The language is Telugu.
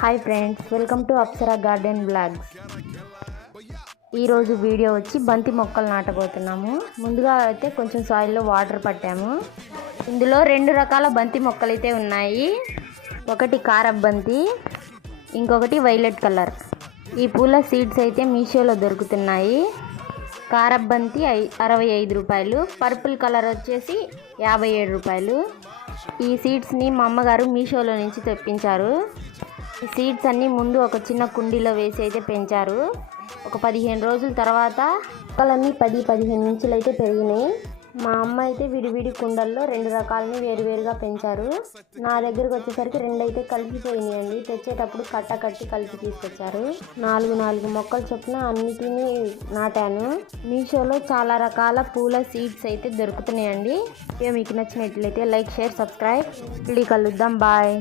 Hi friends, welcome to Apsara garden blogs. ఈరోజు వీడియో వచ్చి బంతి మొక్కలు నాటబోతున్నాము. ముందుగా అయితే కొంచెం సాయిల్లో వాటర్ పట్టాము. ఇందులో రెండు రకాల బంతి మొక్కలు అయితే ఉన్నాయి. ఒకటి కారప్ బంతి, ఇంకొకటి వైలెట్ కలర్. ఈ పూల సీడ్స్ అయితే మీషోలో దొరుకుతున్నాయి. కారప్ బంతి 65 రూపాయలు, పర్పుల్ కలర్ వచ్చేసి 57 రూపాయలు. ఈ సీడ్స్ని మా అమ్మగారు మీషోలో నుంచి తెప్పించారు. ఈ సీడ్స్ అన్నీ ముందు ఒక చిన్న కుండీలో వేసి అయితే పెంచారు. ఒక 15 రోజుల తర్వాత మొక్కలన్నీ 10-15 ఇంచులు అయితే పెరిగినాయి. మా అమ్మ అయితే విడివిడి కుండల్లో రెండు రకాలని వేరువేరుగా పెంచారు. నా దగ్గరకు వచ్చేసరికి రెండు అయితే కలిసిపోయినాయండి. తెచ్చేటప్పుడు కట్టి కలిపి తీసుకొచ్చారు. 4 మొక్కలు చొప్పున అన్నిటినీ నాటాను. మీషోలో చాలా రకాల పూల సీడ్స్ అయితే దొరుకుతున్నాయండి. మీకు నచ్చినట్లయితే లైక్, షేర్, సబ్స్క్రైబ్. మళ్ళీ కలుద్దాం. బాయ్.